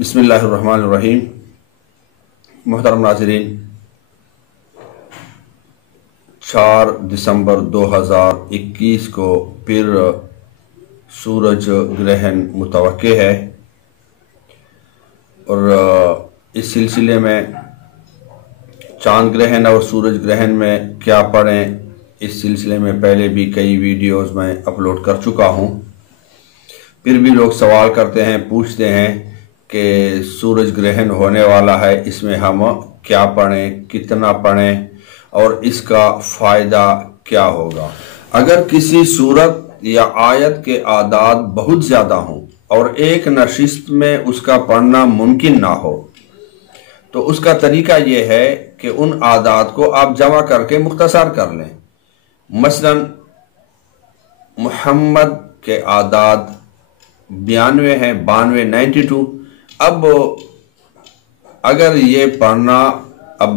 बिस्मिल्लाहिर्रहमानिर्रहीम। मोहतरम नाज़रीन, 4 दिसंबर 2021 को फिर सूरज ग्रहण मुतवक्के है और इस सिलसिले में चांद ग्रहण और सूरज ग्रहण में क्या पढ़ें, इस सिलसिले में पहले भी कई वीडियोस मैं अपलोड कर चुका हूं। फिर भी लोग सवाल करते हैं, पूछते हैं कि सूरज ग्रहण होने वाला है, इसमें हम क्या पढ़ें, कितना पढ़ें और इसका फ़ायदा क्या होगा। अगर किसी सूरत या आयत के आदाद बहुत ज़्यादा हों और एक नशिस्त में उसका पढ़ना मुमकिन ना हो, तो उसका तरीका ये है कि उन आदाद को आप जमा करके मुख्तसर कर लें। मसलन मुहम्मद के आदाद 92 हैं, 92, 92। अब अगर ये पढ़ना, अब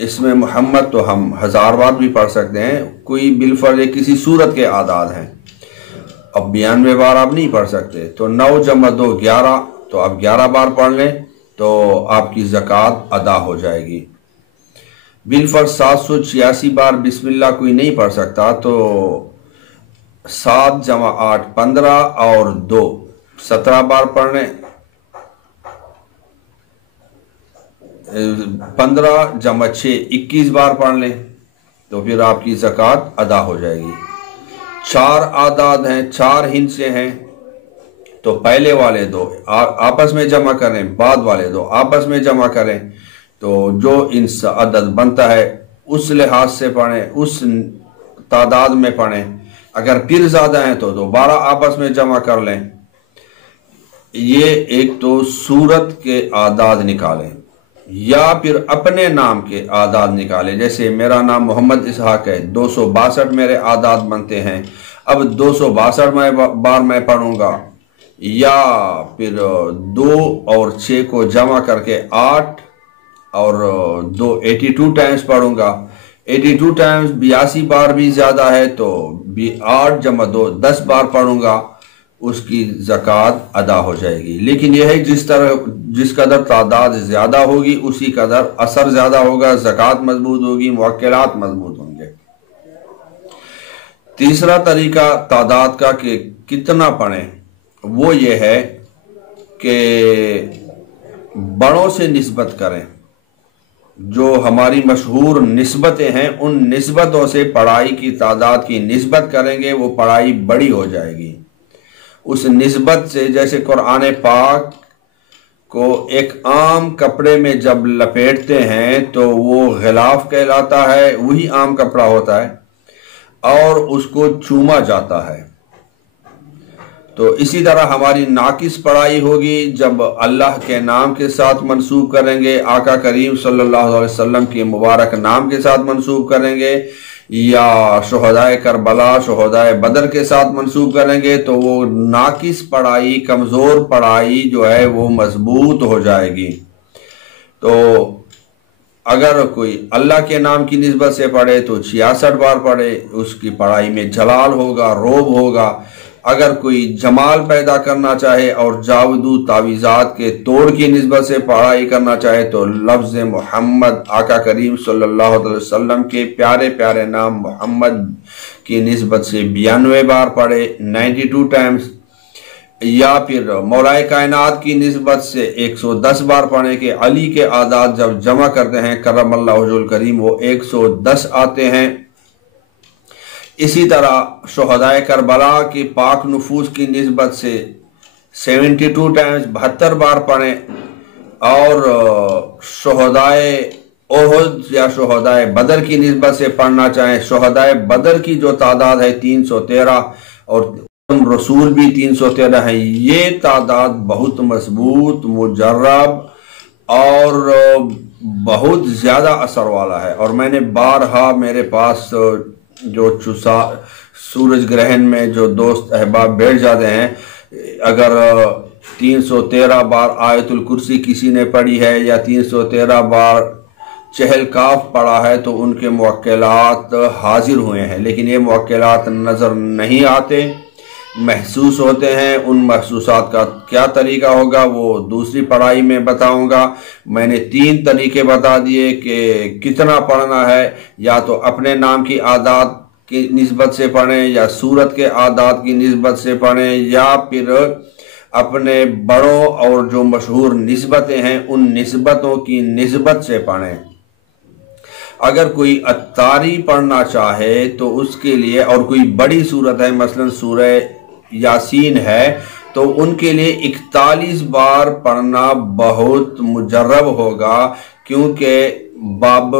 इसमें मोहम्मद तो हम 1000 बार भी पढ़ सकते हैं, कोई बिलफर्ज किसी सूरत के आदाद हैं, अब 92 बार आप नहीं पढ़ सकते, तो 9 जमा 2 11, तो आप 11 बार पढ़ लें तो आपकी ज़कात अदा हो जाएगी। बिलफर्ज 786 बार बिस्मिल्लाह कोई नहीं पढ़ सकता, तो 7 जमा 8 15 और 2 17 बार पढ़ लें। 15 जमा 6 21 बार पढ़ लें तो फिर आपकी ज़कात अदा हो जाएगी। 4 आदाद हैं, 4 हिस्से हैं, तो पहले वाले 2 आपस में जमा करें, बाद वाले 2 आपस में जमा करें, तो जो इनसा अदद बनता है उस लिहाज से पढ़ें, उस तादाद में पढ़ें। अगर फिर ज़्यादा हैं तो दोबारा आपस में जमा कर लें। ये एक तो सूरत के आदाद निकालें या फिर अपने नाम के आदाद निकालें। जैसे मेरा नाम मोहम्मद इसहाक है, 262 मेरे आदाद बनते हैं। अब 262 बार मैं पढ़ूंगा, या फिर 2 और 6 को जमा करके 8 और 2 82 टाइम्स पढ़ूंगा। 82 टाइम्स 82 बार भी ज़्यादा है, तो 8 जमा 2 10 बार पढ़ूंगा, उसकी ज़कात अदा हो जाएगी। लेकिन यह है जिस कदर तादाद ज़्यादा होगी उसी कदर असर ज़्यादा होगा, ज़कात मजबूत होगी, मुअक्कलात मजबूत होंगे। तीसरा तरीका तादाद का कि कितना पढ़ें, वो ये है कि बड़ों से निस्बत करें। जो हमारी मशहूर निस्बतें हैं, उन निस्बतों से पढ़ाई की तादाद की निस्बत करेंगे, वो पढ़ाई बड़ी हो जाएगी। उस निस्बत से, जैसे कुरान पाक को एक आम कपड़े में जब लपेटते हैं तो वो गिलाफ कहलाता है, वही आम कपड़ा होता है और उसको चूमा जाता है। तो इसी तरह हमारी नाकिस पढ़ाई होगी जब अल्लाह के नाम के साथ मंसूब करेंगे, आका करीम सल्लल्लाहु अलैहि वसल्लम के मुबारक नाम के साथ मंसूब करेंगे, या शुहदाए करबला, शुहदाए बदर के साथ मंसूब करेंगे, तो वो नाकिस पढ़ाई, कमज़ोर पढ़ाई जो है वो मजबूत हो जाएगी। तो अगर कोई अल्लाह के नाम की निस्बत से पढ़े तो 66 बार पढ़े, उसकी पढ़ाई में जलाल होगा, रोब होगा। अगर कोई जमाल पैदा करना चाहे और जावदू तावीज़ात के तोड़ की निस्बत से पढ़ाई करना चाहे तो लफ्ज़ मोहम्मद, आका करीम सल्लल्लाहु अलैहि वसल्लम के प्यारे प्यारे नाम मोहम्मद की निस्बत से 92 बार पढ़े, 92 टाइम्स। या फिर मौलाए कायनात की निस्बत से 110 बार पढ़े कि अली के आदाद जब जमा करते हैं करमल्लाहु वजहुल करीम वो 110 आते हैं। इसी तरह शुहदाए करबला की पाक नफूस की निस्बत से 72 टाइम्स 72 बार पढ़ें, और शुहदाए ओहद या शुहदाए बदर की निस्बत से पढ़ना चाहें, शुहदाए बदर की जो तादाद है 313 और रसूल भी 313 है। ये तादाद बहुत मजबूत, मुजर्रब और बहुत ज़्यादा असर वाला है। और मैंने बारहा, मेरे पास जो सूरज ग्रहण में जो दोस्त अहबाब बैठ जाते हैं, अगर 313 बार आयतुल कुर्सी किसी ने पढ़ी है या 313 बार चहल काफ पढ़ा है, तो उनके मुअक्कलात हाजिर हुए हैं। लेकिन ये मुअक्कलात नज़र नहीं आते, محسوس ہوتے ہیں، ان محسوسات کا کیا طریقہ ہوگا وہ دوسری پڑھائی میں بتاؤں گا۔ میں نے 3 طریقے بتا دیے کہ کتنا پڑھنا ہے، یا تو اپنے نام کی اعداد کی نسبت سے پڑھیں، یا سورت کے اعداد کی نسبت سے پڑھیں، یا پھر اپنے بڑوں اور جو مشہور نسبتیں ہیں ان نسبتوں کی نسبت سے پڑھیں۔ اگر کوئی اتاری پڑھنا چاہے تو اس کے لیے، اور کوئی بڑی سورت ہے مثلا سورہ یاسین ہے، تو ان کے لیے 41 بار پڑھنا بہت مجرب ہوگا، کیونکہ باب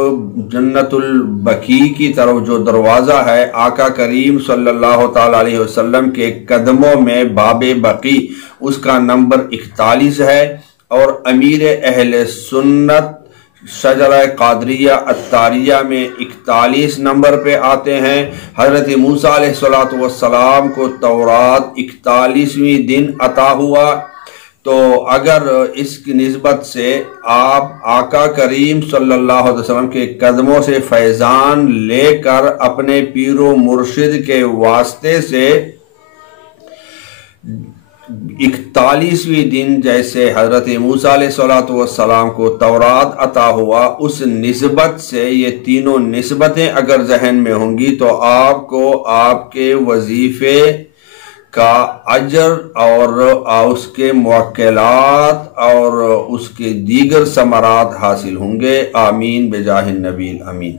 جنت البقیع کی طرف جو دروازہ ہے آقا کریم صلی اللہ تعالیٰ علیہ وسلم کے قدموں میں باب بقیع، اس کا نمبر 41 ہے، اور امیر اہل سنت شجرہ قادریہ اتاریہ میں 41 نمبر پہ آتے ہیں۔ حضرت موسیٰ علیہ السلام کو تورات 41ویں دن عطا ہوا، تو اگر اس کی نسبت سے آپ آقا کریم صلی اللہ علیہ وسلم کے قدموں سے فیضان لے کر اپنے پیر و مرشد کے واسطے سے 41ویں دن جیسے حضرت موسیٰ علیہ السلام کو تورات عطا ہوا، اس نسبت سے یہ تینوں نسبتیں اگر ذہن میں ہوں گی تو آپ کو آپ کے وظیفے کا اجر اور اس کے موکلات اور اس کے دیگر ثمرات حاصل ہوں گے۔ آمین بجاہ النبی الامین۔